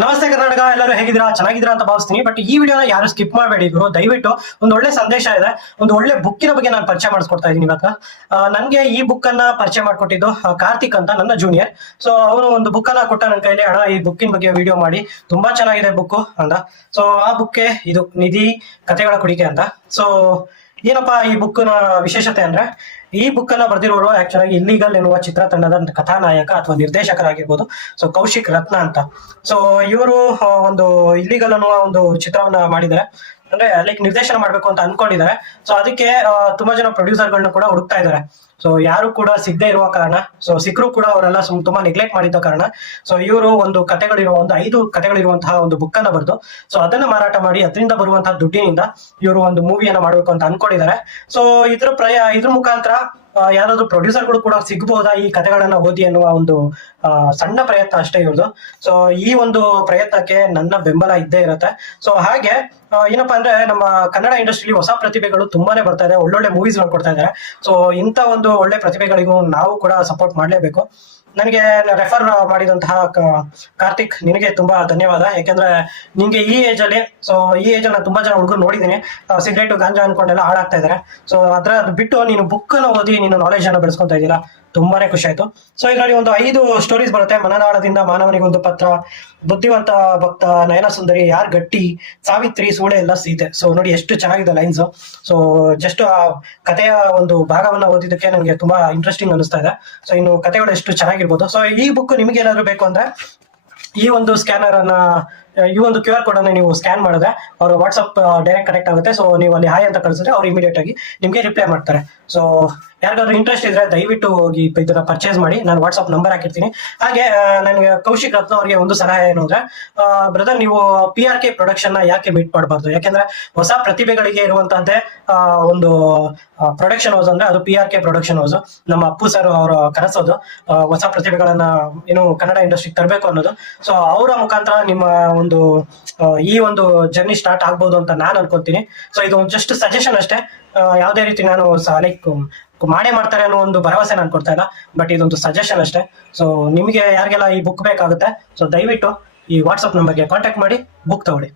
ನಮಸ್ತೆ ಕರ್ನಾಟಕ, ಎಲ್ಲರೂ ಹೇಗಿದ್ದೀರಾ? ಚೆನ್ನಾಗಿದ್ದೀರಾ ಅಂತ ಭಾವಿಸ್ತೀನಿ. ಬಟ್ ಈ ವಿಡಿಯೋನ ಯಾರು ಸ್ಕಿಪ್ ಮಾಡಬೇಡಿ ಗುರು, ದಯವಿಟ್ಟು. ಒಂದು ಒಳ್ಳೆ ಸಂದೇಶ ಇದೆ, ಒಂದು ಒಳ್ಳೆ ಬುಕ್ಕಿನ ಬಗ್ಗೆ ನಾನು ಪರಿಚಯ ಮಾಡಿಸ್ಕೊಡ್ತಾ ಇದ್ದೀನಿ ಇವತ್ತು. ನನಗೆ ಈ ಬುಕ್ ಅನ್ನ ಪರಿಚಯ ಮಾಡ್ಕೊಟ್ಟಿದ್ದು ಕಾರ್ತಿಕ್ ಅಂತ, ನನ್ನ ಜೂನಿಯರ್. ಸೊ ಅವನು ಒಂದು ಬುಕ್ ಅನ್ನ ಕೊಟ್ಟ ನನ್ನ ಕೈಲಿ, ಅಣ್ಣ ಈ ಬುಕ್ಕಿನ ಬಗ್ಗೆ ವಿಡಿಯೋ ಮಾಡಿ, ತುಂಬಾ ಚೆನ್ನಾಗಿದೆ ಬುಕ್ ಅಂತ. ಸೊ ಆ ಬುಕ್ಕೆ ಇದು ನಿಧಿ ಕಥೆಗಳ ಕುಡಿಕೆ ಅಂತ. ಸೊ ಏನಪ್ಪಾ ಈ ಬುಕ್ನ ವಿಶೇಷತೆ ಅಂದ್ರೆ, ಈ ಬುಕ್ ಅನ್ನ ಬರೆದಿರೋರು ಆಕ್ಚುಲಿ ಇಲ್ಲಿಗಲ್ ಎನ್ನುವ ಚಿತ್ರತಂಡದ ಕಥಾನಾಯಕ ಅಥವಾ ನಿರ್ದೇಶಕರಾಗಿರ್ಬೋದು. ಸೊ ಕೌಶಿಕ್ ರತ್ನ ಅಂತ. ಸೊ ಇವರು ಒಂದು ಇಲ್ಲಿಗಲ್ ಅನ್ನುವ ಒಂದು ಚಿತ್ರವನ್ನ ಮಾಡಿದ್ದಾರೆ, ಅಂದ್ರೆ ಲೈಕ್ ನಿರ್ದೇಶನ ಮಾಡ್ಬೇಕು ಅಂತ ಅನ್ಕೊಂಡಿದ್ದಾರೆ. ಸೊ ಅದಕ್ಕೆ ತುಂಬಾ ಜನ ಪ್ರೊಡ್ಯೂಸರ್ಗಳನ್ನ ಕೂಡ ಹುಡುಕ್ತಾ ಇದ್ದಾರೆ. ಸೊ ಯಾರು ಕೂಡ ಸಿಗದೆ ಇರುವ ಕಾರಣ, ಸೊ ಸಿಕ್ಕರು ಕೂಡ ಅವರೆಲ್ಲ ತುಂಬಾ ನೆಗ್ಲೆಕ್ಟ್ ಮಾಡಿದ್ದ ಕಾರಣ, ಸೊ ಇವರು ಒಂದು ಕಥೆಗಳಿರುವ ಒಂದು 5 ಕಥೆಗಳಿರುವಂತಹ ಒಂದು ಬುಕ್ ಅನ್ನ ಬರೆದು, ಸೊ ಅದನ್ನ ಮಾರಾಟ ಮಾಡಿ ಅದರಿಂದ ಬರುವಂತಹ ದುಡ್ಡಿನಿಂದ ಇವರು ಒಂದು ಮೂವಿಯನ್ನ ಮಾಡಬೇಕು ಅಂತ ಅನ್ಕೊಂಡಿದ್ದಾರೆ. ಸೊ ಇದ್ರ ಮುಖಾಂತರ ಯಾರಾದ್ರೂ ಪ್ರೊಡ್ಯೂಸರ್ಗಳು ಕೂಡ ಸಿಗಬಹುದಾ ಈ ಕಥೆಗಳನ್ನ ಓದಿ ಅನ್ನುವ ಒಂದು ಸಣ್ಣ ಪ್ರಯತ್ನ ಅಷ್ಟೇ ಇವ್ರದ್ದು. ಸೊ ಈ ಒಂದು ಪ್ರಯತ್ನಕ್ಕೆ ನನ್ನ ಬೆಂಬಲ ಇದ್ದೇ ಇರುತ್ತೆ. ಸೊ ಹಾಗೆ ಏನಪ್ಪಾ ಅಂದ್ರೆ, ನಮ್ಮ ಕನ್ನಡ ಇಂಡಸ್ಟ್ರಿಲಿ ಹೊಸ ಪ್ರತಿಭೆಗಳು ತುಂಬಾನೇ ಬರ್ತಾ ಇದೆ, ಒಳ್ಳೊಳ್ಳೆ ಮೂವೀಸ್ ಕೊಡ್ತಾ ಇದ್ದಾರೆ. ಸೊ ಇಂಥ ಒಂದು ಒಳ್ಳೆ ಪ್ರತಿಭೆಗಳಿಗೂ ನಾವು ಕೂಡ ಸಪೋರ್ಟ್ ಮಾಡ್ಲೇಬೇಕು. ನನಗೆ ರೆಫರ್ ಮಾಡಿದಂತಹ ಕಾರ್ತಿಕ್, ನಿನಗೆ ತುಂಬಾ ಧನ್ಯವಾದ. ಯಾಕೆಂದ್ರೆ ನಿಂಗೆ ಈ ಏಜ್ ಅಲ್ಲಿ, ಸೊ ಈ ಏಜ್ ಅಲ್ಲಿ ತುಂಬಾ ಜನ ಹುಡುಗರು ನೋಡಿದೀನಿ, ಸಿಗರೇಟ್ ಗಾಂಜಾ ಅನ್ಕೊಂಡೆಲ್ಲ ಹಾಳಾಗ್ತಾ ಇದಾರೆ. ಸೊ ಅದು ಬಿಟ್ಟು ನೀನು ಬುಕ್ ಅನ್ನು ಓದಿ ನೀನು ನಾಲೆಜ್ ಅನ್ನು ಬೆಳೆಸ್ಕೊಂತ ಇದ್ದೀರಾ, ತುಂಬಾನೇ ಖುಷಿ ಆಯ್ತು. ಸೊ ಇದರಲ್ಲಿ ಒಂದು 5 ಸ್ಟೋರೀಸ್ ಬರುತ್ತೆ. ಮನನಾಳದಿಂದ ಮಾನವನಿಗೊಂದು ಪತ್ರ, ಬುದ್ಧಿವಂತ ಭಕ್ತ, ನಯನ ಸುಂದರಿ, ಯಾರ್ ಗಟ್ಟಿ, ಸಾವಿತ್ರಿ, ಸೂಳೆ ಎಲ್ಲ ಸೀತೆ. ಸೊ ನೋಡಿ ಎಷ್ಟು ಚೆನ್ನಾಗಿದೆ ಲೈನ್ಸ್. ಸೊ ಜಸ್ಟ್ ಆ ಕಥೆಯ ಒಂದು ಭಾಗವನ್ನ ಓದಿದ್ದಕ್ಕೆ ನನಗೆ ತುಂಬಾ ಇಂಟ್ರೆಸ್ಟಿಂಗ್ ಅನಿಸ್ತಾ ಇದೆ. ಸೊ ಇನ್ನು ಕಥೆಗಳು ಎಷ್ಟು ಚೆನ್ನಾಗಿರ್ಬೋದು. ಸೊ ಈ ಬುಕ್ ನಿಮ್ಗೆ ಏನಾದ್ರು ಬೇಕು ಅಂದ್ರೆ, ಈ ಒಂದು ಸ್ಕ್ಯಾನರ್ ಅನ್ನ, ಈ ಒಂದು QR ಕೋಡ್ ಅನ್ನ ನೀವು ಸ್ಕ್ಯಾನ್ ಮಾಡಿದ್ರೆ ಅವ್ರ ವಾಟ್ಸ್ಆಪ್ ಡೈರೆಕ್ಟ್ ಕನೆಕ್ಟ್ ಆಗುತ್ತೆ. ಸೊ ನೀವು ಅಲ್ಲಿ ಹಾಯ್ ಅಂತ ಕಳಿಸಿದ್ರೆ ಅವ್ರು ಇಮಿಡಿಯೇಟ್ ಆಗಿ ನಿಮ್ಗೆ ರಿಪ್ಲೈ ಮಾಡ್ತಾರೆ. ಸೊ ಯಾರಿಗಾದ್ರೂ ಇಂಟ್ರೆಸ್ಟ್ ಇದ್ರೆ ದಯವಿಟ್ಟು ಹೋಗಿ ಇದನ್ನ ಪರ್ಚೇಸ್ ಮಾಡಿ. ನಾನು ವಾಟ್ಸ್ಆಪ್ ನಂಬರ್ ಹಾಕಿರ್ತೀನಿ. ಹಾಗೆ ನನಗೆ ಕೌಶಿಕ್ ರತ್ನ ಅವರಿಗೆ ಒಂದು ಸಲಹೆ ಏನು ಅಂದ್ರೆ, ಬ್ರದರ್ ನೀವು PRK ಪ್ರೊಡಕ್ಷನ್ ನ ಯಾಕೆ ಮೀಟ್ ಮಾಡಬಾರ್ದು? ಯಾಕೆಂದ್ರೆ ಹೊಸ ಪ್ರತಿಭೆಗಳಿಗೆ ಇರುವಂತಹದ್ದೇ ಒಂದು ಪ್ರೊಡಕ್ಷನ್ ಹೌಸ್ ಅಂದ್ರೆ ಅದು PRK ಪ್ರೊಡಕ್ಷನ್ ಹೌಸ್. ನಮ್ಮ ಅಪ್ಪು ಸರ್ ಅವರು ಕನಸೋದು ಹೊಸ ಪ್ರತಿಭೆಗಳನ್ನ ಏನು ಕನ್ನಡ ಇಂಡಸ್ಟ್ರಿಗೆ ತರಬೇಕು ಅನ್ನೋದು. ಸೊ ಅವರ ಮುಖಾಂತರ ನಿಮ್ಮ ಒಂದು ಈ ಒಂದು ಜರ್ನಿ ಸ್ಟಾರ್ಟ್ ಆಗ್ಬೋದು ಅಂತ ನಾನು ಅನ್ಕೊಂತೀನಿ. ಸೊ ಇದು ಜಸ್ಟ್ ಸಜೆಷನ್ ಅಷ್ಟೇ, ಯಾವುದೇ ರೀತಿ ನಾನು ಲೈಕ್ ಮಾಡೇ ಮಾಡ್ತಾರೆ ಅನ್ನೋ ಒಂದು ಭರವಸೆ ನಾನು ಕೊಡ್ತಾ ಇಲ್ಲ. ಬಟ್ ಇದೊಂದು ಸಜೆಷನ್ ಅಷ್ಟೇ. ಸೊ ನಿಮಗೆ ಯಾರಿಗೆಲ್ಲ ಈ ಬುಕ್ ಬೇಕಾಗುತ್ತೆ, ಸೊ ದಯವಿಟ್ಟು ಈ ವಾಟ್ಸ್ಆಪ್ ನಂಬರ್ಗೆ ಕಾಂಟ್ಯಾಕ್ಟ್ ಮಾಡಿ ಬುಕ್ ತಗೊಳ್ಳಿ.